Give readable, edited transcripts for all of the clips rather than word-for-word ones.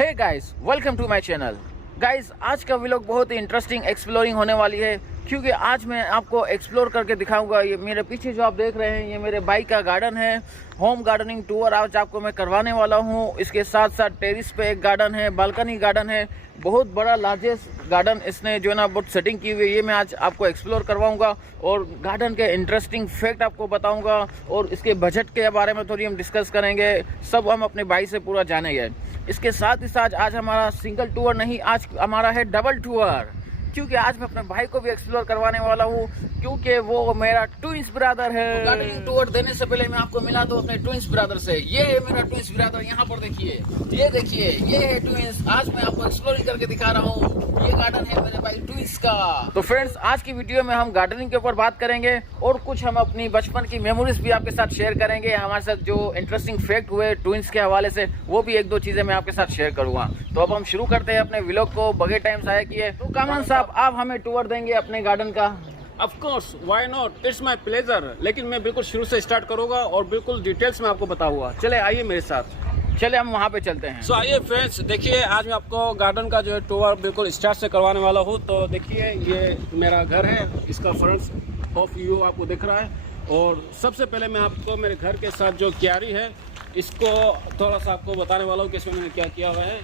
Hey guys, welcome to my channel. Guys, आज का vlog बहुत ही इंटरेस्टिंग एक्सप्लोरिंग होने वाली है, क्योंकि आज मैं आपको एक्सप्लोर करके दिखाऊंगा। ये मेरे पीछे जो आप देख रहे हैं, ये मेरे बाइक का गार्डन है। होम गार्डनिंग टूर आज आपको मैं करवाने वाला हूँ। इसके साथ साथ टेरिस पे एक गार्डन है, बालकनी गार्डन है, बहुत बड़ा लार्जेस्ट गार्डन इसने जो है ना बहुत सेटिंग की हुई है। ये मैं आज आपको एक्सप्लोर करवाऊंगा और गार्डन के इंटरेस्टिंग फैक्ट आपको बताऊंगा और इसके बजट के बारे में थोड़ी हम डिस्कस करेंगे। सब हम अपने भाई से पूरा जानेंगे। इसके साथ ही साथ आज हमारा सिंगल टूर नहीं, आज हमारा है डबल टूर, क्योंकि आज मैं अपने भाई को भी एक्सप्लोर करवाने वाला हूँ, क्योंकि वो मेरा ट्विंस ब्रदर है। तो गार्डनिंग टूर देने से पहले मैं आपको मिला दूं अपने ट्विंस ब्रदर से। ये है मेरा ट्विंस ब्रदर, यहाँ पर देखिए, ये देखिए, ये है ट्विंस। आज मैं आपको एक्सप्लोरिंग करके दिखा रहा हूँ। ये गार्डन है मेरे भाई ट्विंस का। तो फ्रेंड्स, आज की वीडियो में हम गार्डनिंग के ऊपर बात करेंगे और कुछ हम अपनी बचपन की मेमोरीज भी आपके साथ शेयर करेंगे। हमारे साथ जो इंटरेस्टिंग फैक्ट हुए ट्विंस के हवाले से, वो भी एक दो चीजें मैं आपके साथ शेयर करूंगा। तो अब हम शुरू करते हैं अपने व्लॉग को बगैर टाइम जाया किए। तो कामरान साहब, आप हमें टूर देंगे अपने गार्डन का? Of course, why not? It's my pleasure। लेकिन मैं बिल्कुल शुरू से स्टार्ट करूंगा और बिल्कुल डिटेल्स में आपको बताऊंगा। चले आइए मेरे साथ। चले हम वहाँ पे चलते हैं। आइए फ्रेंड्स, देखिए आज मैं आपको गार्डन का जो है टूर बिल्कुल स्टार्ट से करवाने वाला हूँ। तो देखिए, ये मेरा घर है, इसका फ्रंट ऑफ व्यू आपको दिख रहा है। और सबसे पहले मैं आपको मेरे घर के साथ जो क्यारी है, इसको थोड़ा सा आपको बताने वाला हूँ कि इसमें मैंने क्या किया हुआ है।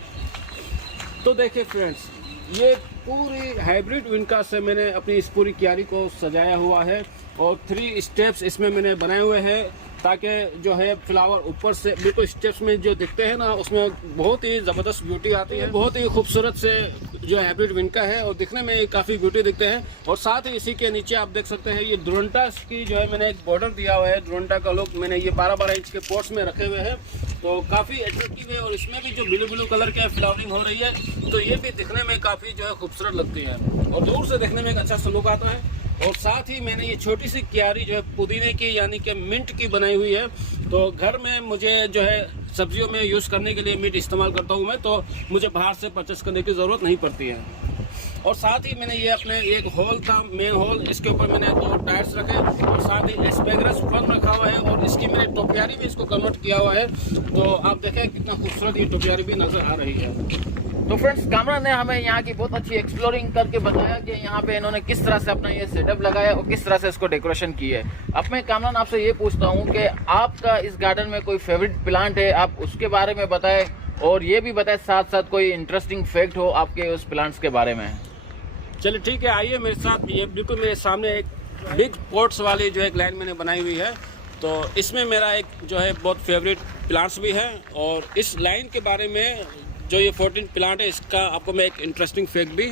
तो देखिए फ्रेंड्स, ये पूरी हाइब्रिड विनका से मैंने अपनी इस पूरी क्यारी को सजाया हुआ है और 3 स्टेप्स इसमें मैंने बनाए हुए हैं, ताकि जो है फ्लावर ऊपर से बिल्कुल स्टेप्स में जो दिखते हैं ना, उसमें बहुत ही ज़बरदस्त ब्यूटी आती है। बहुत ही खूबसूरत से जो हाइब्रिड विनका है और दिखने में काफ़ी ब्यूटी दिखते हैं। और साथ ही इसी के नीचे आप देख सकते हैं, ये ड्रोंटा की जो है मैंने एक बॉर्डर दिया हुआ है। ड्रोंटा का लुक मैंने ये 12-12 इंच के पॉट्स में रखे हुए हैं, तो काफ़ी अट्रैक्टिव है। और इसमें भी जो ब्लू कलर के फ्लावरिंग हो रही है, तो ये भी दिखने में काफ़ी जो है खूबसूरत लगती है और दूर से देखने में एक अच्छा सा लुक आता है। और साथ ही मैंने ये छोटी सी क्यारी जो है पुदीने की यानी कि मिंट की बनाई हुई है। तो घर में मुझे जो है सब्जियों में यूज़ करने के लिए मिंट इस्तेमाल करता हूँ मैं, तो मुझे बाहर से परचेस करने की ज़रूरत नहीं पड़ती है। और साथ ही मैंने ये अपने एक हॉल था, मेन हॉल, इसके ऊपर मैंने 2 टायर्स रखे और साथ ही एस्पेग्रस फर्म रखा हुआ है और इसकी मैंने टोपियारी भी इसको कन्वर्ट किया हुआ है। तो आप देखें कितना खूबसूरत ये टोपियारी भी नज़र आ रही है। तो फ्रेंड्स, कामरान ने हमें यहाँ की बहुत अच्छी एक्सप्लोरिंग करके बताया कि यहाँ पे इन्होंने किस तरह से अपना ये सेटअप लगाया और किस तरह से इसको डेकोरेशन की है। अब मैं कामरान आपसे ये पूछता हूँ कि आपका इस गार्डन में कोई फेवरेट प्लांट है, आप उसके बारे में बताएं और ये भी बताएं साथ साथ कोई इंटरेस्टिंग फैक्ट हो आपके उस प्लांट्स के बारे में। चलिए ठीक है, आइए मेरे साथ। ये बिल्कुल मेरे सामने एक बिग पॉट्स वाली जो एक लाइन मैंने बनाई हुई है, तो इसमें मेरा एक जो है बहुत फेवरेट प्लांट्स भी है। और इस लाइन के बारे में जो ये 14 प्लांट है, इसका आपको मैं एक इंटरेस्टिंग फैक्ट भी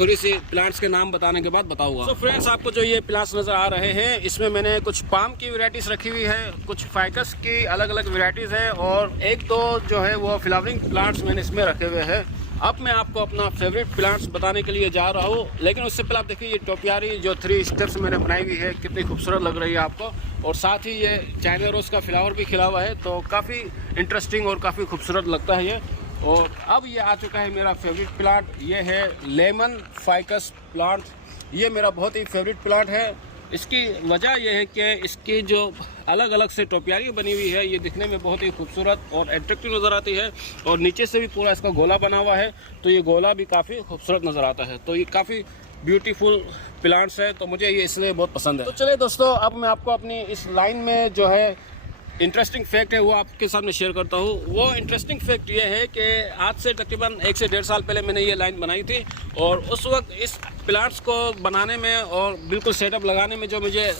थोड़ी सी प्लांट्स के नाम बताने के बाद बताऊंगा। तो फ्रेंड्स, आपको जो ये प्लांट्स नज़र आ रहे हैं, इसमें मैंने कुछ पाम की वैरायटीज रखी हुई है, कुछ फाइकस की अलग अलग वैरायटीज़ है और एक तो जो है वो फ्लावरिंग प्लांट्स मैंने इसमें रखे हुए हैं। अब मैं आपको अपना फेवरेट प्लांट्स बताने के लिए जा रहा हूँ, लेकिन उससे पहले आप देखिए ये टोपियारी जो 3 स्टेप्स मैंने बनाई हुई है, कितनी खूबसूरत लग रही है आपको। और साथ ही ये चाइना रोज़ का फ्लावर भी खिला हुआ है, तो काफ़ी इंटरेस्टिंग और काफ़ी खूबसूरत लगता है ये। और अब ये आ चुका है मेरा फेवरेट प्लांट, ये है लेमन फाइकस प्लांट। ये मेरा बहुत ही फेवरेट प्लांट है। इसकी वजह यह है कि इसकी जो अलग अलग से टोपियारी बनी हुई है, ये दिखने में बहुत ही खूबसूरत और एट्रैक्टिव नज़र आती है। और नीचे से भी पूरा इसका गोला बना हुआ है, तो ये गोला भी काफ़ी खूबसूरत नज़र आता है। तो ये काफ़ी ब्यूटीफुल प्लांट्स है, तो मुझे ये इसलिए बहुत पसंद है। तो चलिए दोस्तों, अब मैं आपको अपनी इस लाइन में जो है इंटरेस्टिंग फैक्ट है वो आपके सामने शेयर करता हूँ। वो इंटरेस्टिंग फैक्ट ये है कि आज से तकरीबन 1 से 1.5 साल पहले मैंने ये लाइन बनाई थी और उस वक्त इस प्लांट्स को बनाने में और बिल्कुल सेटअप लगाने में जो मुझे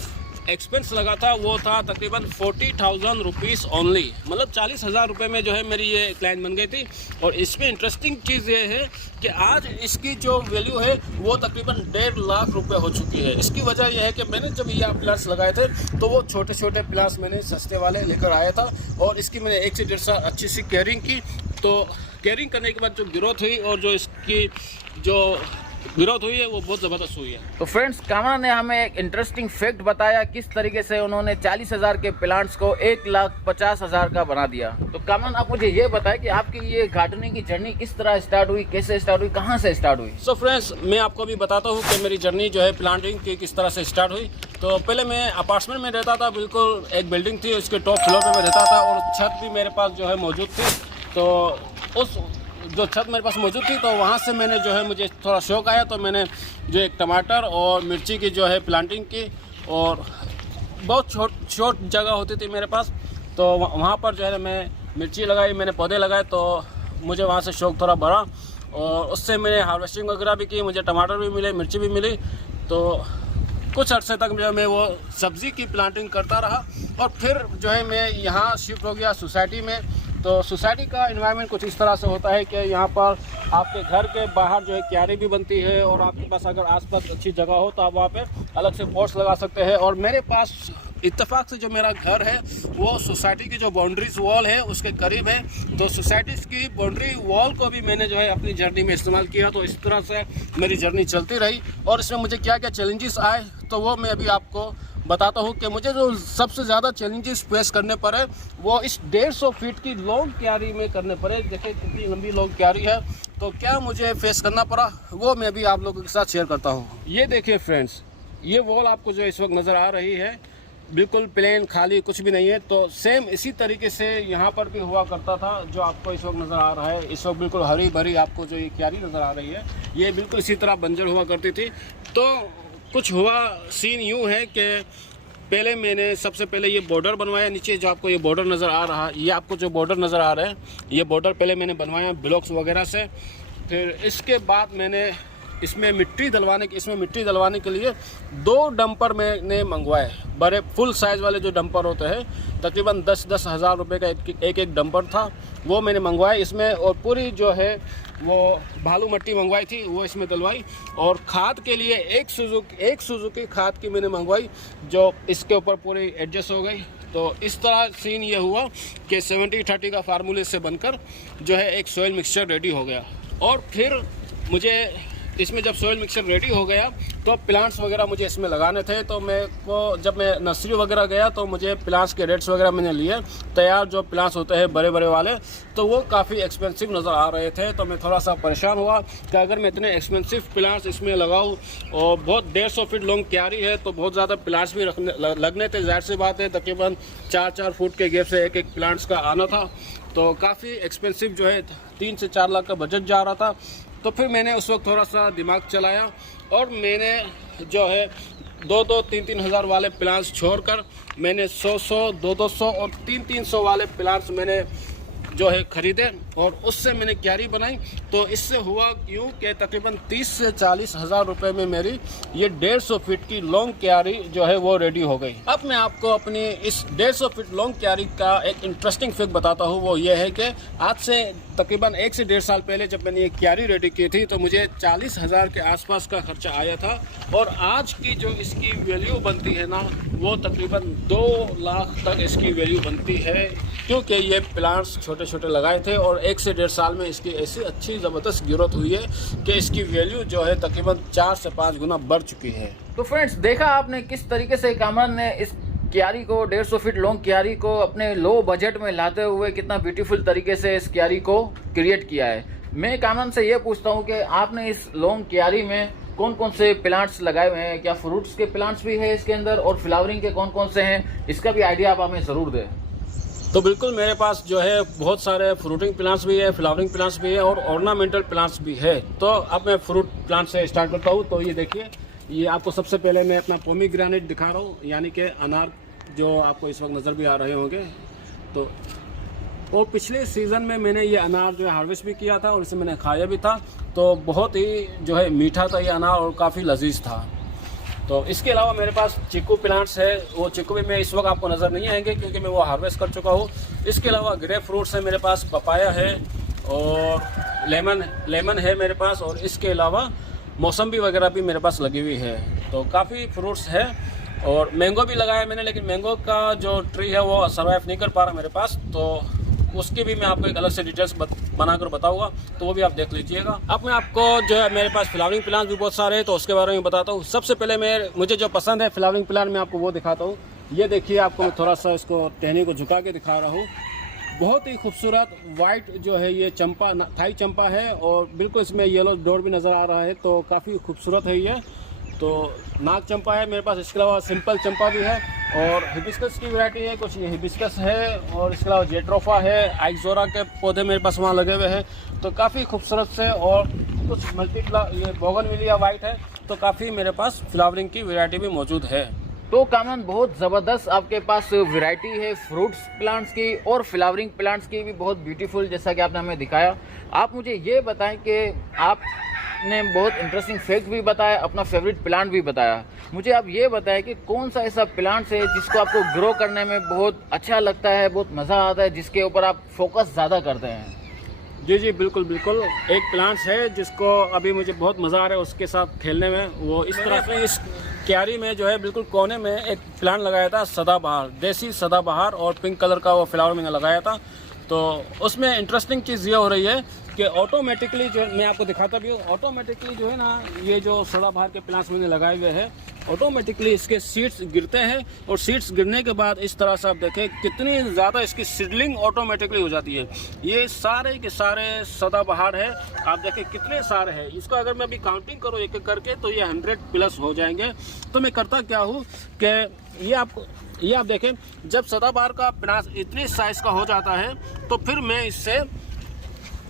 एक्सपेंस लगा था, वो था तकरीबन 40,000 रुपीज़ ओनली, मतलब 40,000 रुपये में जो है मेरी ये लाइन बन गई थी। और इसमें इंटरेस्टिंग चीज़ ये है कि आज इसकी जो वैल्यू है वो तकरीबन 1.5 लाख रुपए हो चुकी है। इसकी वजह यह है कि मैंने जब ये प्लांट्स लगाए थे, तो वो छोटे छोटे प्लांट्स मैंने सस्ते वाले लेकर आया था और इसकी मैंने 1 से 1.5 साल अच्छी सी केयरिंग की। तो केयरिंग करने के बाद जो ग्रोथ हुई और जो इसकी जो ग्रोथ हुई है, वो बहुत ज़बरदस्त हुई है। तो फ्रेंड्स, कामरान ने हमें एक इंटरेस्टिंग फैक्ट बताया किस तरीके से उन्होंने 40,000 के प्लांट्स को 1,50,000 का बना दिया। तो कामरान, आप मुझे ये बताएं कि आपकी ये गार्डनिंग की जर्नी किस तरह स्टार्ट हुई, कैसे स्टार्ट हुई, कहाँ से स्टार्ट हुई? सो फ्रेंड्स, मैं आपको अभी बताता हूँ कि मेरी जर्नी जो है प्लांटिंग की किस तरह से स्टार्ट हुई। तो पहले मैं अपार्टमेंट में रहता था, बिल्कुल एक बिल्डिंग थी, उसके टॉप फ्लोर पे मैं रहता था और छत भी मेरे पास जो है मौजूद थी। तो उस जो छत मेरे पास मौजूद थी, तो वहाँ से मैंने जो है मुझे थोड़ा शौक़ आया, तो मैंने जो एक टमाटर और मिर्ची की जो है प्लांटिंग की। और बहुत छोट जगह होती थी मेरे पास, तो वहाँ पर जो है मैं मिर्ची लगाई, मैंने पौधे लगाए, तो मुझे वहाँ से शौक़ थोड़ा बढ़ा और उससे मैंने हार्वेस्टिंग वगैरह भी की, मुझे टमाटर भी मिले, मिर्ची भी मिली। तो कुछ अर्से तक जो मैं वो सब्ज़ी की प्लांटिंग करता रहा और फिर जो है मैं यहाँ शिफ्ट हो गया सोसाइटी में। तो सोसाइटी का एनवायरनमेंट कुछ इस तरह से होता है कि यहाँ पर आपके घर के बाहर जो है क्यारी भी बनती है और आपके पास अगर आसपास अच्छी जगह हो तो आप वहाँ पे अलग से पॉट्स लगा सकते हैं। और मेरे पास इत्तेफाक से जो मेरा घर है वो सोसाइटी की जो बाउंड्रीज वॉल है उसके करीब है, तो सोसाइटी की बाउंड्री वॉल को भी मैंने जो है अपनी जर्नी में इस्तेमाल किया। तो इस तरह से मेरी जर्नी चलती रही और इसमें मुझे क्या क्या चैलेंजेस आए तो वो मैं अभी आपको बताता हूँ कि मुझे जो सबसे ज़्यादा चैलेंजेस फेस करने पड़े वो इस 150 फीट की लॉन्ग क्यारी में करने पड़े। देखिए कितनी लंबी लॉन्ग क्यारी है, तो क्या मुझे फेस करना पड़ा वो मैं अभी आप लोगों के साथ शेयर करता हूँ। ये देखिए फ्रेंड्स, ये वॉल आपको जो इस वक्त नज़र आ रही है बिल्कुल प्लेन खाली कुछ भी नहीं है। तो सेम इसी तरीके से यहाँ पर भी हुआ करता था जो आपको इस वक्त नज़र आ रहा है। इस वक्त बिल्कुल हरी भरी आपको जो ये क्यारी नज़र आ रही है ये बिल्कुल इसी तरह बंजर हुआ करती थी। तो कुछ हुआ सीन यूँ है कि पहले मैंने सबसे पहले ये बॉर्डर बनवाया, नीचे जो आपको ये बॉर्डर नज़र आ रहा है, ये आपको जो बॉर्डर नज़र आ रहा है ये बॉर्डर पहले मैंने बनवाया ब्लॉक्स वगैरह से। फिर इसके बाद मैंने इसमें मिट्टी डलवाने के लिए 2 डंपर मैंने मंगवाए, बड़े फुल साइज़ वाले जो डंपर होते हैं, तकरीबन 10-10 हज़ार रुपये का एक डंपर था, वो मैंने मंगवाया इसमें। और पूरी जो है वो भालू मट्टी मंगवाई थी वो इसमें डलवाई। और खाद के लिए एक सुजुकी खाद की मैंने मंगवाई जो इसके ऊपर पूरी एडजस्ट हो गई। तो इस तरह सीन ये हुआ कि 70-30 का फार्मूले से बनकर जो है एक सॉइल मिक्सचर रेडी हो गया। और फिर मुझे इसमें जब सॉइल मिक्सचर रेडी हो गया तो प्लांट्स वगैरह मुझे इसमें लगाने थे। तो जब मैं नर्सरी वगैरह गया तो मुझे प्लांट्स के रेट्स वगैरह मैंने लिए, तैयार जो प्लांट्स होते हैं बड़े बड़े वाले, तो वो काफ़ी एक्सपेंसिव नज़र आ रहे थे। तो मैं थोड़ा सा परेशान हुआ कि अगर मैं इतने एक्सपेंसिव प्लांट्स इसमें लगाऊं और बहुत 150 फीट लॉन्ग क्यारी है तो बहुत ज़्यादा प्लांट्स भी लगने थे। जाहिर सी बात है तकरीबन 4-4 फुट के गैप से एक प्लांट्स का आना था, तो काफ़ी एक्सपेंसिव जो है 3 से 4 लाख का बजट जा रहा था। तो फिर मैंने उस वक्त थोड़ा सा दिमाग चलाया और मैंने जो है 2-2, 3-3 हज़ार वाले प्लांट्स छोड़कर मैंने 100-100, 200-200 और 300-300 वाले प्लांट्स मैंने जो है ख़रीदे और उससे मैंने क्यारी बनाई। तो इससे हुआ यूँ कि तकरीबन 30 से 40 हज़ार रुपये में मेरी ये 150 फीट की लॉन्ग क्यारी जो है वो रेडी हो गई। अब मैं आपको अपनी इस 150 फीट लॉन्ग क्यारी का एक इंटरेस्टिंग फैक्ट बताता हूँ। वो ये है कि आज से तकरीबन 1 से 1.5 साल पहले जब मैंने ये क्यारी रेडी की थी तो मुझे 40 हज़ार के आसपास का खर्चा आया था और आज की जो इसकी वैल्यू बनती है ना वो तकरीबन 2 लाख तक इसकी वैल्यू बनती है, क्योंकि ये प्लांट्स छोटे छोटे लगाए थे और 1 से 1.5 साल में इसकी ऐसी अच्छी ज़बरदस्त ग्रोथ हुई है कि इसकी वैल्यू जो है तकरीबन 4 से 5 गुना बढ़ चुकी है। तो फ्रेंड्स, देखा आपने किस तरीके से कामरान ने इस क्यारी को 150 फीट लॉन्ग क्यारी को अपने लो बजट में लाते हुए कितना ब्यूटीफुल तरीके से इस क्यारी को क्रिएट किया है। मैं कामरान से ये पूछता हूँ कि आपने इस लॉन्ग क्यारी में कौन कौन से प्लांट्स लगाए हुए हैं, क्या फ्रूट्स के प्लांट्स भी है इसके अंदर और फ्लावरिंग के कौन कौन से हैं, इसका भी आइडिया आप हमें ज़रूर दें। तो बिल्कुल मेरे पास जो है बहुत सारे फ्रूटिंग प्लांट्स भी है, फ्लावरिंग प्लांट्स भी है और ऑर्नामेंटल प्लांट्स भी है। तो अब मैं फ्रूट प्लांट से स्टार्ट करता हूँ। तो ये देखिए, ये आपको सबसे पहले मैं अपना पोमीग्रेनेट दिखा रहा हूँ, यानी कि अनार जो आपको इस वक्त नज़र भी आ रहे होंगे। तो और पिछले सीज़न में मैंने ये अनार जो है हार्वेस्ट भी किया था और इसे मैंने खाया भी था। तो बहुत ही जो है मीठा था ये अनार और काफ़ी लजीज था। तो इसके अलावा मेरे पास चीकू प्लांट्स है, वो चीकू भी मैं इस वक्त आपको नज़र नहीं आएंगे क्योंकि मैं वो हार्वेस्ट कर चुका हूँ। इसके अलावा ग्रेप फ्रूट्स है मेरे पास, पपाया है और लेमन है मेरे पास, और इसके अलावा मौसम्बी वगैरह भी मेरे पास लगी हुई है। तो काफ़ी फ्रूट्स है और मैंगो भी लगाया मैंने, लेकिन मैंगो का जो ट्री है वो सर्वाइव नहीं कर पा रहा मेरे पास, तो उसकी भी मैं आपको एक अलग से डिटेल्स बनाकर बताऊंगा, तो वो भी आप देख लीजिएगा। अब मैं आपको जो है मेरे पास फ्लावरिंग प्लांट भी बहुत सारे हैं तो उसके बारे में बताता हूँ। सबसे पहले मुझे जो पसंद है फ्लावरिंग प्लांट में आपको वो दिखाता हूँ। ये देखिए, आपको मैं थोड़ा सा इसको टहनी को झुका के दिखा रहा हूँ। बहुत ही खूबसूरत वाइट जो है ये चंपा, थाई चंपा है और बिल्कुल इसमें येलो डॉट भी नज़र आ रहा है, तो काफ़ी खूबसूरत है ये। तो नाग चंपा है मेरे पास, इसके अलावा सिंपल चंपा भी है और हिबिस्कस की वैरायटी है, कुछ ये हिबिस्कस है और इसके अलावा जेट्रोफा है, आइक्सोरा के पौधे मेरे पास वहाँ लगे हुए हैं। तो काफ़ी खूबसूरत से, और कुछ ये बोगनविलिया वाइट है। तो काफ़ी मेरे पास फ्लावरिंग की वैरायटी भी मौजूद है। तो कामरान, बहुत ज़बरदस्त आपके पास वैरायटी है फ्रूट्स प्लांट्स की और फ्लावरिंग प्लांट्स की भी, बहुत ब्यूटीफुल, जैसा कि आपने हमें दिखाया। आप मुझे ये बताएं कि आपने बहुत इंटरेस्टिंग फैक्ट भी बताया, अपना फेवरेट प्लांट भी बताया। मुझे आप ये बताएं कि कौन सा ऐसा प्लांट्स है जिसको आपको ग्रो करने में बहुत अच्छा लगता है, बहुत मज़ा आता है, जिसके ऊपर आप फोकस ज़्यादा करते हैं? जी जी, बिल्कुल बिल्कुल। एक प्लांट्स है जिसको अभी मुझे बहुत मज़ा आ रहा है उसके साथ खेलने में। वो इस तरह से इस क्यारी में जो है बिल्कुल कोने में एक प्लांट लगाया था, सदाबहार, देसी सदाबहार, और पिंक कलर का वो फ्लावर मैंने लगाया था। तो उसमें इंटरेस्टिंग चीज़ ये हो रही है कि ऑटोमेटिकली, जो मैं आपको दिखाता भी हूँ, ऑटोमेटिकली जो है ना, ये जो सदाबहार के प्लांट्स मैंने लगाए हुए हैं, ऑटोमेटिकली इसके सीड्स गिरते हैं, और सीड्स गिरने के बाद इस तरह से आप देखें कितनी ज़्यादा इसकी सीडलिंग ऑटोमेटिकली हो जाती है। ये सारे के सारे सदाबहार है, आप देखें कितने सारे हैं। इसको अगर मैं अभी काउंटिंग करूँ एक एक करके तो ये 100+ हो जाएंगे। तो मैं करता क्या हूँ कि ये आप देखें, जब सदाबहार का प्लांट इतनी साइज़ का हो जाता है तो फिर मैं इससे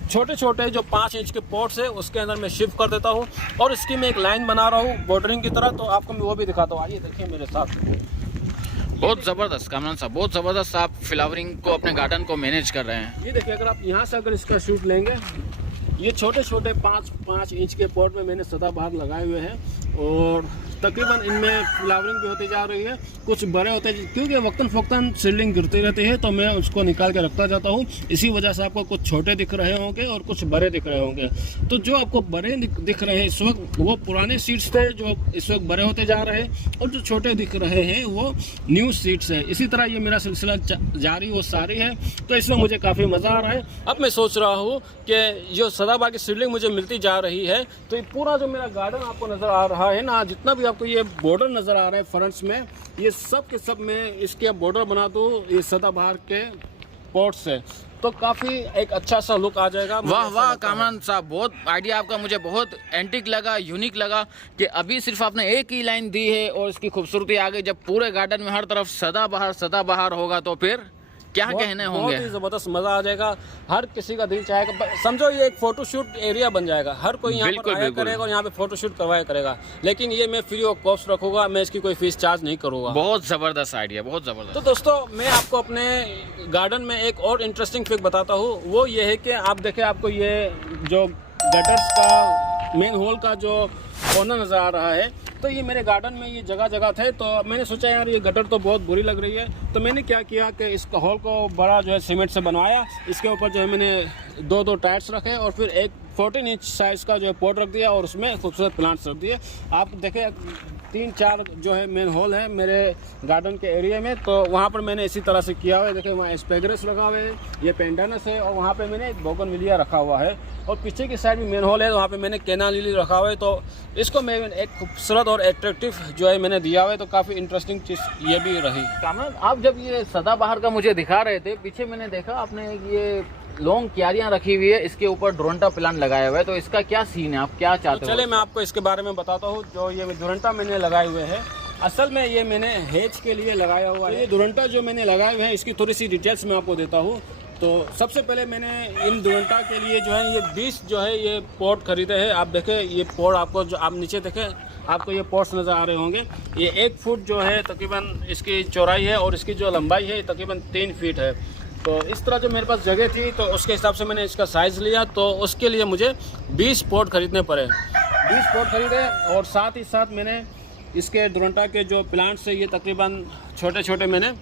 छोटे छोटे जो 5 इंच के पॉट्स है उसके अंदर मैं शिफ्ट कर देता हूँ, और इसकी मैं एक लाइन बना रहा हूँ बॉर्डरिंग की तरह। तो आपको मैं वो भी दिखाता हूँ, आइए देखिए मेरे साथ। बहुत ज़बरदस्त कामरान साहब, बहुत ज़बरदस्त आप फ्लावरिंग को, अपने गार्डन को मैनेज कर रहे हैं। ये देखिए, अगर आप यहाँ से अगर इसका शूट लेंगे, ये छोटे छोटे 5 इंच के पॉट में मैंने सदाबहार लगाए हुए हैं, और तकरीबन इनमें फ्लावरिंग भी होती जा रही है। कुछ बड़े होते हैं, क्योंकि वक्तन फ़वक्तन सीडलिंग गिरती रहती है, तो मैं उसको निकाल के रखता जाता हूँ। इसी वजह से आपको कुछ छोटे दिख रहे होंगे और कुछ बड़े दिख रहे होंगे। तो जो आपको बड़े दिख रहे हैं इस वक्त, वो पुराने सीड्स थे जो इस वक्त बड़े होते जा रहे हैं, और जो छोटे दिख रहे हैं वो न्यू सीड्स है। इसी तरह ये मेरा सिलसिला जारी वो सारी है। तो इसमें मुझे काफ़ी मज़ा आ रहा है। अब मैं सोच रहा हूँ कि जो सदाबहार की सीडलिंग मुझे मिलती जा रही है, तो ये पूरा जो मेरा गार्डन आपको नज़र आ रहा है ना, जितना भी आपको ये बॉर्डर नज़र आ रहा है फ्रंट्स में, ये सब के सब में इसके बॉर्डर बना दो ये सदाबहार के पॉट से, तो काफ़ी एक अच्छा सा लुक आ जाएगा। वाह वाह कामरान साहब, बहुत आइडिया आपका मुझे बहुत एंटिक लगा, यूनिक लगा कि अभी सिर्फ आपने एक ही लाइन दी है और इसकी खूबसूरती आ गई। जब पूरे गार्डन में हर तरफ सदाबहार होगा तो फिर क्या कहने होंगे। बहुत ही ज़बरदस्त मज़ा आ जाएगा, हर किसी का दिल चाहेगा। समझो ये एक फ़ोटोशूट एरिया बन जाएगा, हर कोई यहाँ पर आया करेगा और यहाँ पे फ़ोटोशूट करवाया करेगा। लेकिन ये मैं फ्री ऑफ कॉस्ट रखूँगा, मैं इसकी कोई फीस चार्ज नहीं करूँगा। बहुत ज़बरदस्त आइडिया, बहुत ज़बरदस्त। तो दोस्तों, मैं आपको अपने गार्डन में एक और इंटरेस्टिंग फैक्ट बताता हूँ। वो ये है कि आप देखें, आपको ये जो गटर्स का मेन होल का जो कॉर्नर नज़र आ रहा है, तो ये मेरे गार्डन में ये जगह जगह थे। तो मैंने सोचा यार ये गटर तो बहुत बुरी लग रही है, तो मैंने क्या किया कि इस हॉल को बड़ा जो है सीमेंट से बनवाया। इसके ऊपर जो है मैंने 2 टायर्स रखे, और फिर एक 14 इंच साइज़ का जो है पॉट रख दिया, और उसमें खूबसूरत प्लांट्स रख दिए। आप देखें 3-4 जो है मेन हॉल है मेरे गार्डन के एरिया में, तो वहाँ पर मैंने इसी तरह से किया हुआ है। देखें, वहाँ एस्पेगरस लगा हुआ है, ये पेंडानस है, और वहाँ पे मैंने एक बोगनविलिया रखा हुआ है, और पीछे की साइड में मेन हॉल है, वहाँ पे मैंने केना लिली रखा हुआ है। तो इसको मैं एक खूबसूरत और एट्रैक्टिव जो है मैंने दिया हुआ है। तो काफ़ी इंटरेस्टिंग चीज़ ये भी रही। कामरान, आप जब ये सदाबहार का मुझे दिखा रहे थे, पीछे मैंने देखा आपने ये लॉन्ग क्यारियां रखी हुई है, इसके ऊपर डोरंटा प्लांट लगाया हुआ है, तो इसका क्या सीन है, आप क्या चाहते हो? चलिए मैं आपको इसके बारे में बताता हूँ। जो ये डोरंटा मैंने लगाए हुए हैं, असल में ये मैंने हेज के लिए लगाया हुआ है। ये डोरंटा जो मैंने लगाए हुए हैं, इसकी थोड़ी सी डिटेल्स मैं आपको देता हूँ। तो सबसे पहले मैंने इन डोरंटा के लिए जो है ये 20 जो है ये पॉट खरीदे हैं। आप देखें, ये पॉट आपको जो आप नीचे देखें, आपको ये पॉट्स नज़र आ रहे होंगे। ये 1 फुट जो है तकरीबन इसकी चौड़ाई है, और इसकी जो लंबाई है तकरीबन 3 फीट है। तो इस तरह जो मेरे पास जगह थी, तो उसके हिसाब से मैंने इसका साइज़ लिया। तो उसके लिए मुझे 20 पॉट खरीदने पड़े, 20 पॉट खरीदे। और साथ ही साथ मैंने इसके डोरंटा के जो प्लांट्स है, ये तकरीबन छोटे छोटे मैंने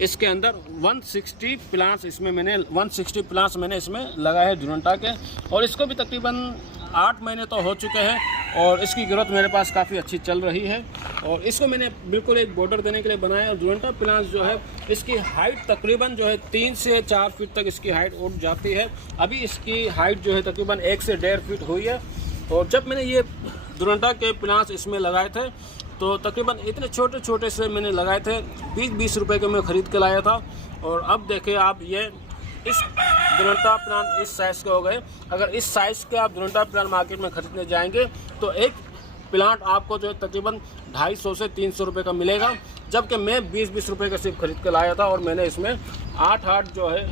इसके अंदर 160 प्लांट्स इसमें मैंने 160 प्लांट्स मैंने इसमें लगाए हैं डोरंटा के। और इसको भी तकरीबन 8 महीने तो हो चुके हैं, और इसकी ग्रोथ मेरे पास काफ़ी अच्छी चल रही है। और इसको मैंने बिल्कुल एक बॉर्डर देने के लिए बनाया। और डोरंटा प्लांट्स जो है, इसकी हाइट तकरीबन जो है 3 से 4 फीट तक इसकी हाइट उठ जाती है। अभी इसकी हाइट जो है तकरीबन 1 से 1.5 फीट हुई है। और जब मैंने ये डोरंटा के प्लांट्स इसमें लगाए थे, तो तकरीबन इतने छोटे छोटे से मैंने लगाए थे, 20-20 रुपए के मैं ख़रीद के लाया था। और अब देखिए आप, ये इस डोरंटा प्लांट इस साइज़ के हो गए। अगर इस साइज़ के आप डोरंटा प्लांट मार्केट में ख़रीदने जाएंगे, तो एक प्लांट आपको जो है तकरीबन 250 से 300 रुपये का मिलेगा। जबकि मैं 20-20 रुपए के सिर्फ खरीद के लाया था और मैंने इसमें 8 जो है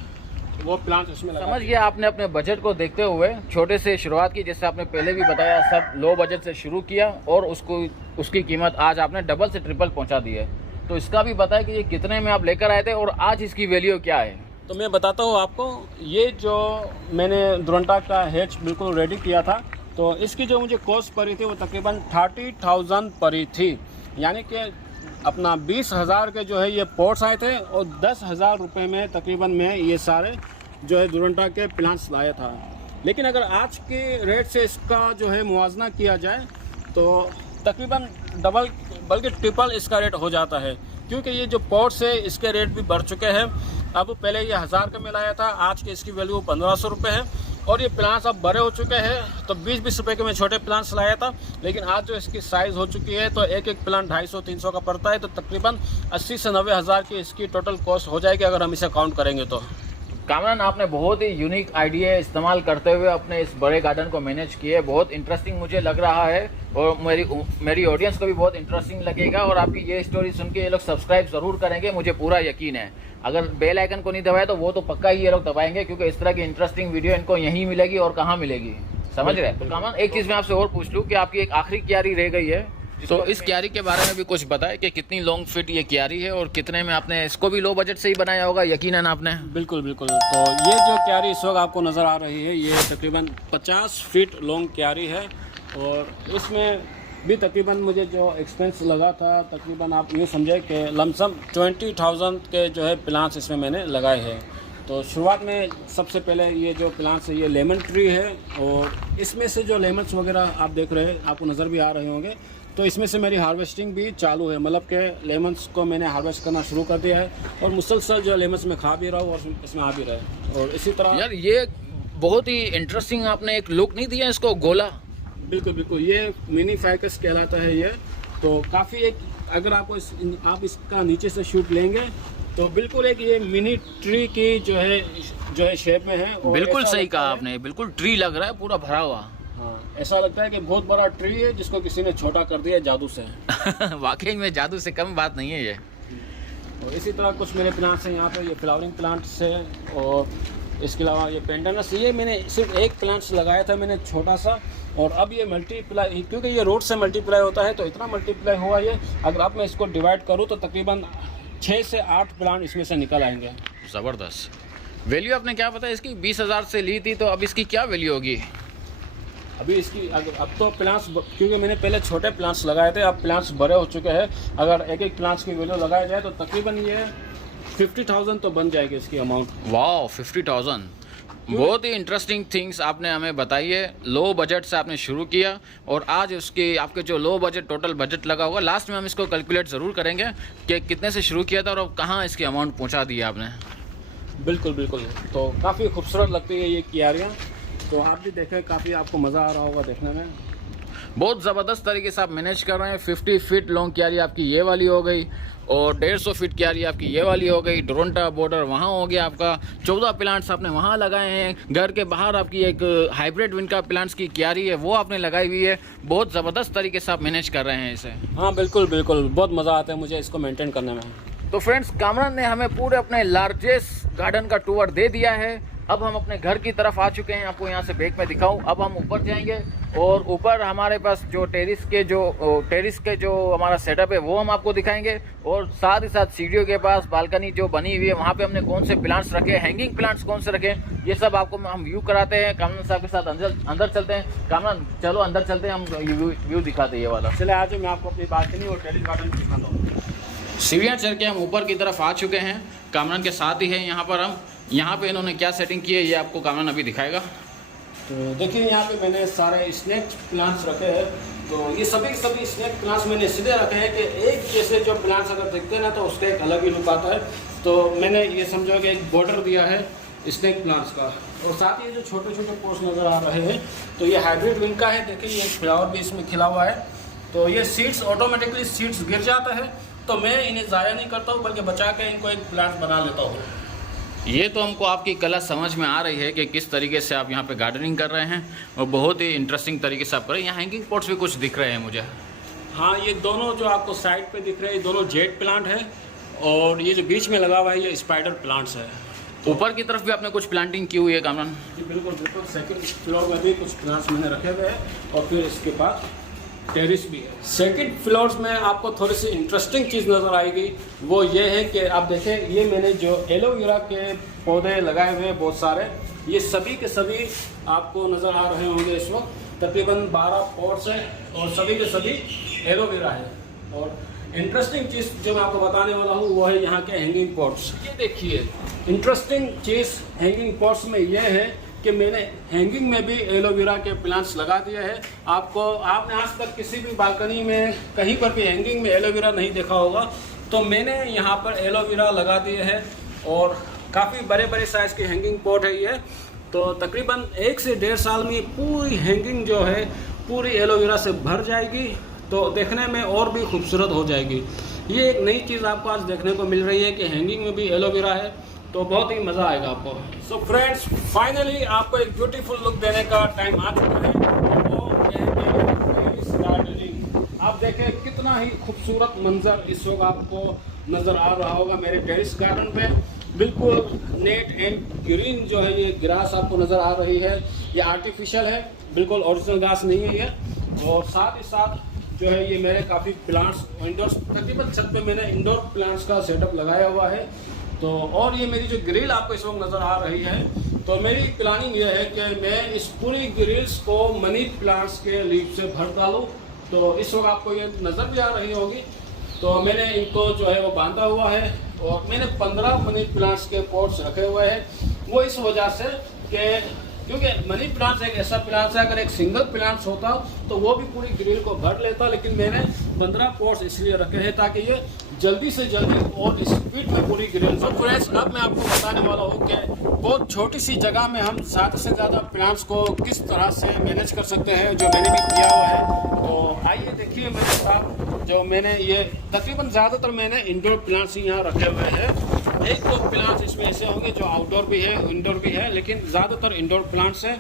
वो प्लांट इसमें लगा। समझ गया, आपने अपने बजट को देखते हुए छोटे से शुरुआत की, जैसे आपने पहले भी बताया, सब लो बजट से शुरू किया और उसकी कीमत आज आपने डबल से ट्रिपल पहुंचा दी है। तो इसका भी बताया कि ये कितने में आप लेकर आए थे और आज इसकी वैल्यू क्या है। तो मैं बताता हूँ आपको, ये जो मैंने दुरंटा का हैच बिल्कुल रेडी किया था, तो इसकी जो मुझे कॉस्ट पड़ी थी वो तकरीबन 30,000 पड़ी थी। यानी कि अपना 20,000 के जो है ये पोर्ट्स आए थे और 10,000 रुपये में तकरीबन मैं ये सारे जो है दुरंटा के प्लांट्स लाया था। लेकिन अगर आज के रेट से इसका जो है मुआवजा किया जाए तो तकरीबन डबल बल्कि ट्रिपल इसका रेट हो जाता है, क्योंकि ये जो पोर्ट्स है इसके रेट भी बढ़ चुके हैं। अब पहले ये 1000 का में लाया था, आज के इसकी वैल्यू 1500 रुपये है और ये प्लांट्स अब बड़े हो चुके हैं। तो 20-20 रुपये के मैं छोटे प्लांट्स लाया था, लेकिन आज जो इसकी साइज़ हो चुकी है तो एक एक प्लांट 250-300 का पड़ता है, तो तकरीबन 80 से 90 हज़ार की इसकी टोटल कॉस्ट हो जाएगी अगर हम इसे काउंट करेंगे तो। कामरान, आपने बहुत ही यूनिक आइडिया इस्तेमाल करते हुए अपने इस बड़े गार्डन को मैनेज किए, बहुत इंटरेस्टिंग मुझे लग रहा है और मेरी ऑडियंस को भी बहुत इंटरेस्टिंग लगेगा और आपकी ये स्टोरी सुन के ये लोग सब्सक्राइब ज़रूर करेंगे, मुझे पूरा यकीन है। अगर बेल आइकन को नहीं दबाया तो वो तो पक्का ही ये लोग दबाएंगे, क्योंकि इस तरह की इंटरेस्टिंग वीडियो इनको यहीं मिलेगी और कहाँ मिलेगी, समझ रहे। तो कामरान, एक चीज़ मैं आपसे और पूछ लूँ कि आपकी एक आखिरी क्यारी रह गई है, तो इस क्यारी के बारे में भी कुछ बताएं कि कितनी लॉन्ग फिट ये क्यारी है और कितने में आपने इसको भी लो बजट से ही बनाया होगा यकीनन आपने। बिल्कुल बिल्कुल। तो ये जो क्यारी इस वक्त आपको नज़र आ रही है ये तकरीबन 50 फीट लॉन्ग क्यारी है और इसमें भी तकरीबन मुझे जो एक्सपेंस लगा था तकरीबन आप ये समझे कि लमसम 20,000 के जो है प्लांट्स इसमें मैंने लगाए हैं। तो शुरुआत में सबसे पहले ये जो प्लांट्स है ये लेमन ट्री है और इसमें से जो लेमन्स वगैरह आप देख रहे हैं, आपको नज़र भी आ रहे होंगे, तो इसमें से मेरी हार्वेस्टिंग भी चालू है, मतलब कि लेमन्स को मैंने हार्वेस्ट करना शुरू कर दिया है और मुसलसल जो लेमन्स में खा भी रहा हूँ और इसमें आ भी रहा है। और इसी तरह यार ये बहुत ही इंटरेस्टिंग आपने एक लुक नहीं दिया इसको, गोला। बिल्कुल बिल्कुल, ये मिनी फाइकस कहलाता है ये। तो काफ़ी एक अगर आपको आप इसका नीचे से शूट लेंगे तो बिल्कुल एक ये मिनी ट्री की जो है शेप में है। बिल्कुल सही कहा आपने, बिल्कुल ट्री लग रहा है पूरा भरा हुआ। हाँ, ऐसा लगता है कि बहुत बड़ा ट्री है जिसको किसी ने छोटा कर दिया जादू से। वाकई में जादू से कम बात नहीं है ये। और इसी तरह कुछ मेरे प्लांट्स हैं यहाँ पे, ये फ्लावरिंग प्लांट्स है और इसके अलावा ये पेंटानस, ये मैंने सिर्फ एक प्लांट्स लगाया था मैंने छोटा सा, और अब ये मल्टीप्लाई, क्योंकि ये रूट से मल्टीप्लाई होता है तो इतना मल्टीप्लाई हुआ ये। अगर आप मैं इसको डिवाइड करूँ तो तकरीबन 6 से 8 प्लांट इसमें से निकल आएंगे। ज़बरदस्त। वैल्यू आपने क्या पता इसकी 20,000 से ली थी, तो अब इसकी क्या वैल्यू होगी? अभी इसकी अब तो प्लांट्स, क्योंकि मैंने पहले छोटे प्लांट्स लगाए थे, अब प्लांट्स बड़े हो चुके हैं, अगर एक एक प्लांट्स की वैल्यू लगाया जाए तो तकरीबन ये 50,000 तो बन जाएगी इसकी अमाउंट। वाह, 50,000। बहुत ही इंटरेस्टिंग थिंग्स आपने हमें बताई है। लो बजट से आपने शुरू किया और आज उसके आपके जो लो बजट टोटल बजट लगा होगा, लास्ट में हम इसको कैलकुलेट ज़रूर करेंगे कि कितने से शुरू किया था और अब कहाँ इसकी अमाउंट पहुँचा दी आपने। बिल्कुल बिल्कुल। तो काफ़ी खूबसूरत लगती है ये क्यारियाँ, तो आप भी देखें, काफ़ी आपको मज़ा आ रहा होगा देखने में। बहुत ज़बरदस्त तरीके से आप मैनेज कर रहे हैं। 50 फीट लॉन्ग क्यारी आपकी ये वाली हो गई और 150 फीट क्यारी आपकी ये वाली हो गई। डोरंटा बॉर्डर वहाँ हो गया आपका। 14 प्लांट्स आपने वहाँ लगाए हैं। घर के बाहर आपकी एक हाइब्रिड विनका प्लांट्स की क्यारी है, वो आपने लगाई हुई है। बहुत ज़बरदस्त तरीके से आप मैनेज कर रहे हैं इसे। हाँ बिल्कुल बिल्कुल, बहुत मज़ा आता है मुझे इसको मेंटेन करने में। तो फ्रेंड्स, कामरान ने हमें पूरे अपने लार्जेस्ट गार्डन का टूर दे दिया है। अब हम अपने घर की तरफ आ चुके हैं, आपको यहाँ से बैक में दिखाऊं। अब हम ऊपर जाएंगे और ऊपर हमारे पास जो टेरिस के जो हमारा सेटअप है वो हम आपको दिखाएंगे, और साथ ही साथ सीढ़ियों के पास बालकनी जो बनी हुई है वहाँ पे हमने कौन से प्लांट्स रखे, हैंगिंग प्लांट्स कौन से रखे, ये सब आपको हम व्यू कराते हैं। कामरान साहब के साथ अंदर चलते हैं। कामरान चलो अंदर चलते हैं, हम व्यू दिखाते हैं ये वाला। चले आज मैं आपको अपनी बालकनी और टेरिस गार्डन दिखाता हूँ। सीढ़ियाँ चढ़ के हम ऊपर की तरफ आ चुके हैं। कामरान के साथ ही है यहाँ पर हम। यहाँ पे इन्होंने क्या सेटिंग की है ये आपको कामरान अभी दिखाएगा। तो देखिए यहाँ पे मैंने सारे स्नेक प्लांट्स रखे हैं। तो ये सभी स्नेक प्लांट्स मैंने सीधे रखे हैं कि एक जैसे जो प्लांट्स अगर देखते हैं ना तो उसका एक अलग ही लुक आता है। तो मैंने ये समझो कि एक बॉर्डर दिया है स्नेक प्लांट्स का, और साथ ही जो छोटे छोटे पोट्स नज़र आ रहे हैं तो ये हाइब्रिड विन का है। देखिए ये फ्लावर भी इसमें खिला हुआ है। तो ये सीड्स ऑटोमेटिकली सीड्स गिर जाता है, तो मैं इन्हें ज़ाया नहीं करता हूँ बल्कि बचा के इनको एक प्लांट बना लेता हूँ। ये तो हमको आपकी कला समझ में आ रही है कि किस तरीके से आप यहाँ पे गार्डनिंग कर रहे हैं, और बहुत ही इंटरेस्टिंग तरीके से आप कर रहे हैं। यहाँ हैंगिंग पॉट्स भी कुछ दिख रहे हैं मुझे। हाँ, ये दोनों जो आपको साइड पे दिख रहे हैं, ये दोनों जेट प्लांट है, और ये जो बीच में लगा हुआ है ये स्पाइडर प्लांट्स है। ऊपर की तरफ भी आपने कुछ प्लांटिंग की हुई है कामरान? जी बिल्कुल बिल्कुल, सेकंड फ्लोर में भी कुछ प्लांट्स मैंने रखे हुए हैं, और फिर इसके बाद टेरिस भी है। सेकंड फ्लोर में आपको थोड़ी सी इंटरेस्टिंग चीज़ नज़र आएगी, वो ये है कि आप देखें, ये मैंने जो एलोवेरा के पौधे लगाए हुए हैं बहुत सारे, ये सभी के सभी आपको नज़र आ रहे होंगे इस वक्त। तकरीबन 12 पॉट्स है और सभी के सभी एलोवेरा है। और इंटरेस्टिंग चीज़ जो मैं आपको बताने वाला हूँ वो है यहाँ के हैंगिंग पॉट्स। ये देखिए, इंटरेस्टिंग चीज़ हैंगिंग पॉट्स में ये है कि मैंने हैंगिंग में भी एलोवेरा के प्लांट्स लगा दिए हैं। आपने आज तक किसी भी बालकनी में कहीं पर भी हैंगिंग में एलोवेरा नहीं देखा होगा, तो मैंने यहाँ पर एलोवेरा लगा दिए हैं, और काफ़ी बड़े बड़े साइज़ के हैंगिंग पॉट है ये। तो तकरीबन 1 से 1.5 साल में पूरी हैंगिंग जो है पूरी एलोवेरा से भर जाएगी, तो देखने में और भी खूबसूरत हो जाएगी। ये एक नई चीज़ आपको आज देखने को मिल रही है कि हैंगिंग में भी एलोवेरा है, तो बहुत ही मज़ा आएगा आपको। सो फ्रेंड्स, फाइनली आपको एक ब्यूटीफुल लुक देने का टाइम आ चुका है, वो टेरेस गार्डनिंग। आप देखें कितना ही खूबसूरत मंजर इस वक्त आपको नज़र आ रहा होगा मेरे टेरेस गार्डन पे। बिल्कुल नेट एंड ग्रीन जो है ये ग्रास आपको नज़र आ रही है, ये आर्टिफिशियल है, बिल्कुल ओरिजिनल घास नहीं है ये। और साथ ही साथ जो है ये मेरे काफ़ी प्लांट्स इंडोर, तकरीबन छत पे मैंने इंडोर प्लांट्स का सेटअप लगाया हुआ है। तो और ये मेरी जो ग्रिल आपको इस वक्त नज़र आ रही है, तो मेरी प्लानिंग ये है कि मैं इस पूरी ग्रिल्स को मनी प्लांट्स के लीफ से भर डालूँ। तो इस वक्त आपको ये नज़र भी आ रही होगी, तो मैंने इनको जो है वो बांधा हुआ है, और मैंने 15 मनी प्लांट्स के पॉट्स रखे हुए हैं। वो इस वजह से कि क्योंकि मनी प्लांट्स एक ऐसा प्लांट्स है, अगर एक सिंगल प्लांट्स होता तो वो भी पूरी ग्रिल को भर लेता, लेकिन मैंने 15 पॉट्स इसलिए रखे हैं ताकि ये जल्दी से जल्दी और स्पीड में पूरी ग्रिल। तो फ्रेंड्स, अब मैं आपको बताने वाला हूँ कि बहुत छोटी सी जगह में हम ज़्यादा से ज़्यादा प्लांट्स को किस तरह से मैनेज कर सकते हैं, जो मैंने भी किया हुआ है। तो आइए देखिए मेरे साथ, जो मैंने ये तकरीबन ज़्यादातर मैंने इंडोर प्लांट्स यहाँ रखे हुए हैं। 1-2 प्लांट्स इसमें ऐसे होंगे जो आउटडोर भी है, इंडोर भी है, लेकिन ज़्यादातर इंडोर प्लांट्स हैं।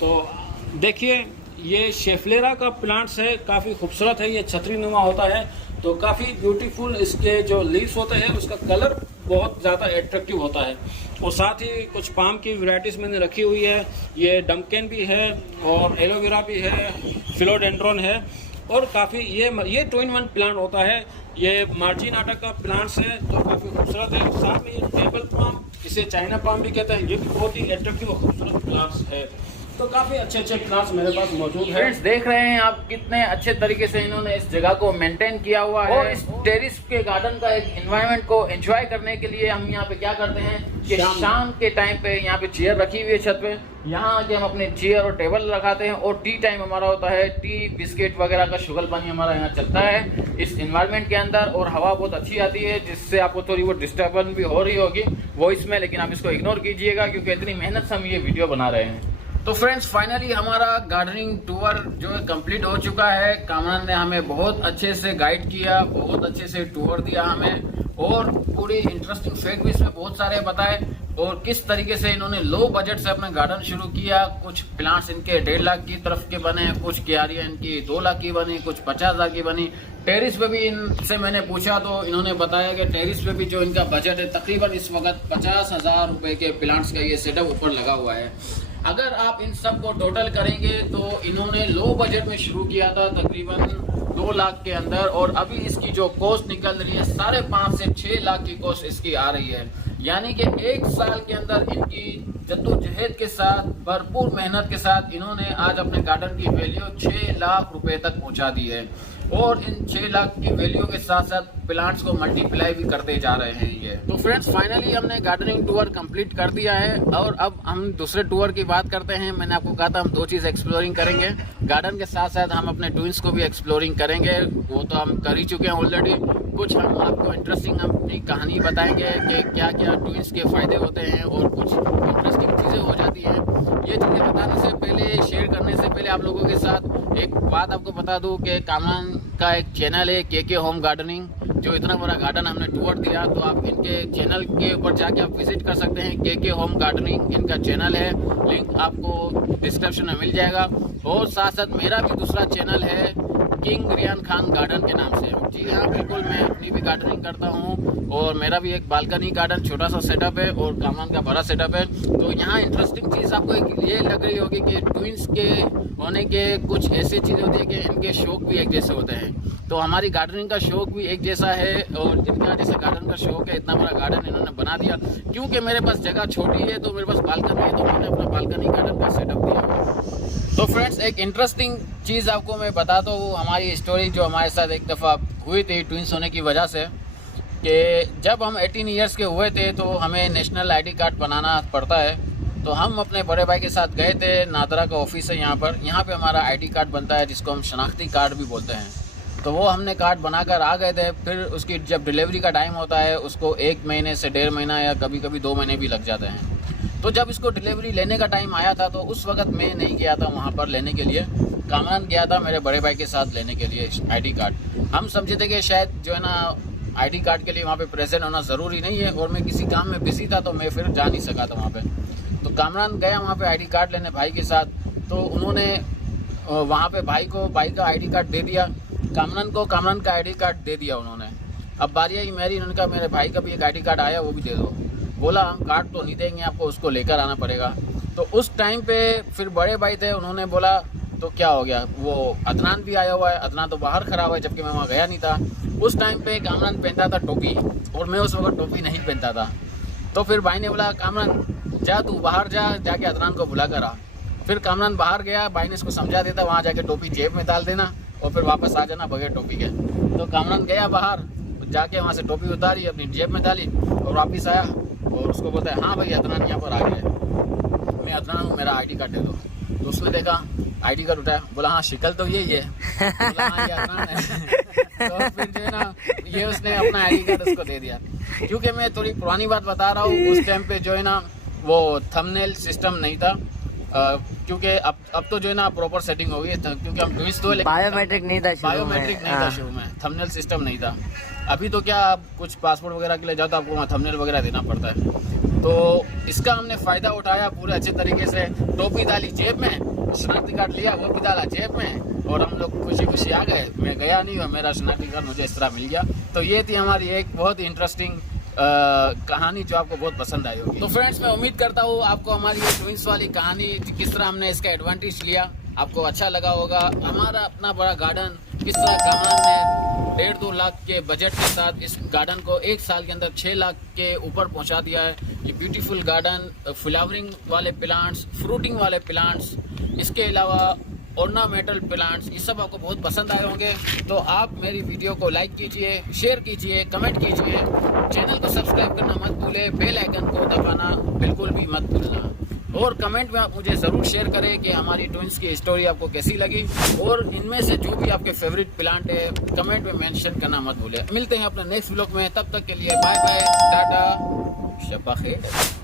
तो देखिए, ये शेफलेरा का प्लांट्स है, काफ़ी खूबसूरत है, ये छतरी नुमा होता है, तो काफ़ी ब्यूटीफुल इसके जो लीव्स होते हैं उसका कलर बहुत ज़्यादा एट्रैक्टिव होता है। और साथ ही कुछ पाम की वैरायटीज़ मैंने रखी हुई है, ये डमकेन भी है और एलोवेरा भी है, फिलोडेंड्रॉन है, और काफ़ी ये 2-in-1 प्लांट होता है। ये मार्जिनाटा का प्लांट्स है, तो काफ़ी खूबसूरत है। साथ में ये टेबल पाम, इसे चाइना पाम भी कहते हैं, ये भी बहुत ही एट्रैक्टिव और खूबसूरत प्लांट्स है। तो काफ़ी अच्छे प्लांट्स मेरे पास मौजूद है। फ्रेंड्स, देख रहे हैं आप कितने अच्छे तरीके से इन्होंने इस जगह को मेंटेन किया हुआ है। और इस टेरिस के गार्डन का एक एनवायरनमेंट को एंजॉय करने के लिए हम यहाँ पे क्या करते हैं कि शाम के टाइम पे यहाँ पे चेयर रखी हुई है छत पे, यहाँ आके हम अपने चेयर और टेबल लगाते हैं, और टी टाइम हमारा होता है, टी बिस्किट वगैरह का शुगर पानी हमारा यहाँ चलता है इस एनवायरनमेंट के अंदर। और हवा बहुत अच्छी आती है, जिससे आपको थोड़ी बहुत डिस्टर्बेंस भी हो रही होगी वॉइस में, लेकिन आप इसको इग्नोर कीजिएगा क्योंकि इतनी मेहनत से हम ये वीडियो बना रहे हैं। तो फ्रेंड्स, फाइनली हमारा गार्डनिंग टूर जो है कंप्लीट हो चुका है। कामरान ने हमें बहुत अच्छे से गाइड किया, बहुत अच्छे से टूर दिया हमें, और पूरी इंटरेस्टिंग फैक्ट भी इसमें बहुत सारे बताए, और किस तरीके से इन्होंने लो बजट से अपना गार्डन शुरू किया। कुछ प्लांट्स इनके 1.5 लाख की तरफ के बने, कुछ क्यारियां इनकी 2 लाख की बनी, कुछ 50,000 की बनी। टेरिस पे भी इनसे मैंने पूछा तो इन्होंने बताया कि टेरिस पे भी जो इनका बजट है तकरीबन इस वक्त 50,000 रुपए के प्लांट्स का ये सेटअप ऊपर लगा हुआ है। अगर आप इन सब को टोटल करेंगे तो इन्होंने लो बजट में शुरू किया था तकरीबन 2 लाख के अंदर, और अभी इसकी जो कॉस्ट निकल रही है 5.5 से 6 लाख की कॉस्ट इसकी आ रही है। यानी कि 1 साल के अंदर इनकी जद्दोजहद के साथ, भरपूर मेहनत के साथ इन्होंने आज अपने गार्डन की वैल्यू 6 लाख रुपए तक पहुंचा दी है, और इन 6 लाख की वैल्यू के साथ साथ प्लांट्स को मल्टीप्लाई भी करते जा रहे हैं ये। तो फ्रेंड्स, फाइनली हमने गार्डनिंग टूर कंप्लीट कर दिया है, और अब हम दूसरे टूर की बात करते हैं। मैंने आपको कहा था हम 2 चीज़ एक्सप्लोरिंग करेंगे, गार्डन के साथ साथ हम अपने ट्विंस को भी एक्सप्लोरिंग करेंगे। वो तो हम कर ही चुके हैं ऑलरेडी। कुछ हम आपको इंटरेस्टिंग अपनी कहानी बताएंगे कि क्या क्या ट्विंस के फ़ायदे होते हैं, और कुछ इंटरेस्टिंग चीज़ें हो जाती हैं। ये चीज़ें बताने से पहले, शेयर करने से पहले आप लोगों के साथ एक बात आपको बता दूं कि कामरान का एक चैनल है के होम गार्डनिंग, जो इतना बड़ा गार्डन हमने टूर दिया, तो आप इनके चैनल के ऊपर जाके आप विजिट कर सकते हैं। के होम गार्डनिंग इनका चैनल है, लिंक आपको डिस्क्रिप्शन में मिल जाएगा। और साथ साथ मेरा भी दूसरा चैनल है किंग रियान खान गार्डन के नाम से। जी हाँ, बिल्कुल, मैं अपनी भी गार्डनिंग करता हूँ और मेरा भी एक बालकनी गार्डन छोटा सा सेटअप है और कामरान का बड़ा सेटअप है। तो यहाँ इंटरेस्टिंग चीज़ आपको एक ये लग रही होगी कि ट्विंस के होने के कुछ ऐसी चीज़ें होती है कि इनके शौक भी एक जैसे होते हैं। तो हमारी गार्डनिंग का शौक भी एक जैसा है और इनका जैसे गार्डन का शौक है, इतना बड़ा गार्डन इन्होंने बना दिया। क्योंकि मेरे पास जगह छोटी है तो मेरे पास बालकनी है, तो मैंने अपना बालकनी गार्डन का सेटअप दिया। तो फ्रेंड्स, एक इंटरेस्टिंग चीज़ आपको मैं बताता हूँ, हमारी स्टोरी जो हमारे साथ एक दफ़ा हुई थी ट्विंस होने की वजह से, कि जब हम 18 ईयर्स के हुए थे तो हमें नेशनल आईडी कार्ड बनाना पड़ता है। तो हम अपने बड़े भाई के साथ गए थे, नादरा का ऑफिस है यहाँ पे हमारा आईडी कार्ड बनता है, जिसको हम शनाख्ती कार्ड भी बोलते हैं। तो वो हमने कार्ड बनाकर आ गए थे। फिर उसकी जब डिलीवरी का टाइम होता है उसको 1 महीने से 1.5 महीना या कभी कभी 2 महीने भी लग जाते हैं। तो जब इसको डिलीवरी लेने का टाइम आया था तो उस वक्त मैं नहीं गया था वहाँ पर लेने के लिए, कामरान गया था मेरे बड़े भाई के साथ लेने के लिए आईडी कार्ड। हम समझे थे कि शायद जो है ना आईडी कार्ड के लिए वहाँ पे प्रेजेंट होना ज़रूरी नहीं है, और मैं किसी काम में बिजी था तो मैं फिर जा नहीं सका था वहाँ पे। तो कामरान गया वहाँ पे आईडी कार्ड लेने भाई के साथ। तो उन्होंने वहाँ पे भाई का आईडी कार्ड दे दिया, कामरान का आईडी कार्ड दे दिया उन्होंने। अब बारी आई मेरी, उन्होंने कहा मेरे भाई का भी एक आईडी कार्ड आया, वो भी दे दो। बोला कार्ड तो नहीं देंगे आपको, उसको लेकर आना पड़ेगा। तो उस टाइम पे फिर बड़े भाई थे, उन्होंने बोला तो क्या हो गया, वो अदनान भी आया हुआ है, अदनान तो बाहर खड़ा हुआ है, जबकि मैं वहाँ गया नहीं था। उस टाइम पे कामरान पहनता था टोपी और मैं उस वक्त टोपी नहीं पहनता था। तो फिर भाई ने बोला कामरान जा, तू बाहर जाके अदनान को बुला कर आ। फिर कामरान बाहर गया, भाई ने इसको समझा देता वहाँ जाके टोपी जेब में डाल देना और फिर वापस आ जाना बगैर टोपी के। तो कामरान गया बाहर, जाके वहाँ से टोपी उतारी, अपनी जेब में डाली और वापस आया और उसको बोलता है हाँ भाई अदनान यहाँ पर आ गया, मैं अदनान हूँ, मेरा आईडी कार्ड दे दो। तो उसने देखा आईडी कार्ड उठाया, बोला हाँ शिकल तो यही है, बोला हाँ ये अदनान है। तो फिर जो है ना ये उसने अपना आईडी कार्ड उसको दे दिया। क्योंकि मैं थोड़ी पुरानी बात बता रहा हूँ, उस टाइम पे जो है ना वो थंबनेल सिस्टम नहीं था, क्योंकि अब तो जो है ना प्रॉपर सेटिंग हो गई है, क्योंकि हम ट्विंस तो बायोमेट्रिक नहीं था शुरू में, थंबनेल सिस्टम नहीं था। अभी तो क्या आप कुछ पासपोर्ट वगैरह के लिए जाओ तो आपको वहाँ थंबनेल वगैरह देना पड़ता है। तो इसका हमने फ़ायदा उठाया पूरे अच्छे तरीके से। टोपी डाली जेब में, शनाख्ती कार्ड लिया वो भी डाला जेब में और हम लोग खुशी खुशी आ गए। मैं गया नहीं और मेरा शनाख्ती कार्ड मुझे इस तरह मिल गया। तो ये थी हमारी एक बहुत ही इंटरेस्टिंग कहानी जो आपको बहुत पसंद आई होगी। तो फ्रेंड्स, मैं उम्मीद करता हूँ आपको हमारी ये ट्विंस वाली कहानी किस तरह हमने इसका एडवांटेज लिया आपको अच्छा लगा होगा। हमारा अपना बड़ा गार्डन किस तरह कामरान ने 1.5-2 लाख के बजट के साथ इस गार्डन को 1 साल के अंदर 6 लाख के ऊपर पहुंचा दिया है। ये ब्यूटीफुल गार्डन, फ्लावरिंग वाले प्लांट्स, फ्रूटिंग वाले प्लांट्स, इसके अलावा ऑर्नामेंटल प्लांट्स, ये सब आपको बहुत पसंद आए होंगे। तो आप मेरी वीडियो को लाइक कीजिए, शेयर कीजिए, कमेंट कीजिए, चैनल को सब्सक्राइब करना मत भूलें, बेल आइकन को दबाना बिल्कुल भी मत भूलना, और कमेंट में आप मुझे ज़रूर शेयर करें कि हमारी ट्विंस की स्टोरी आपको कैसी लगी, और इनमें से जो भी आपके फेवरेट प्लांट है कमेंट में मेंशन करना मत भूलें। मिलते हैं अपने नेक्स्ट व्लॉग में, तब तक के लिए बाय बाय, टाटा, शब्बा खैर।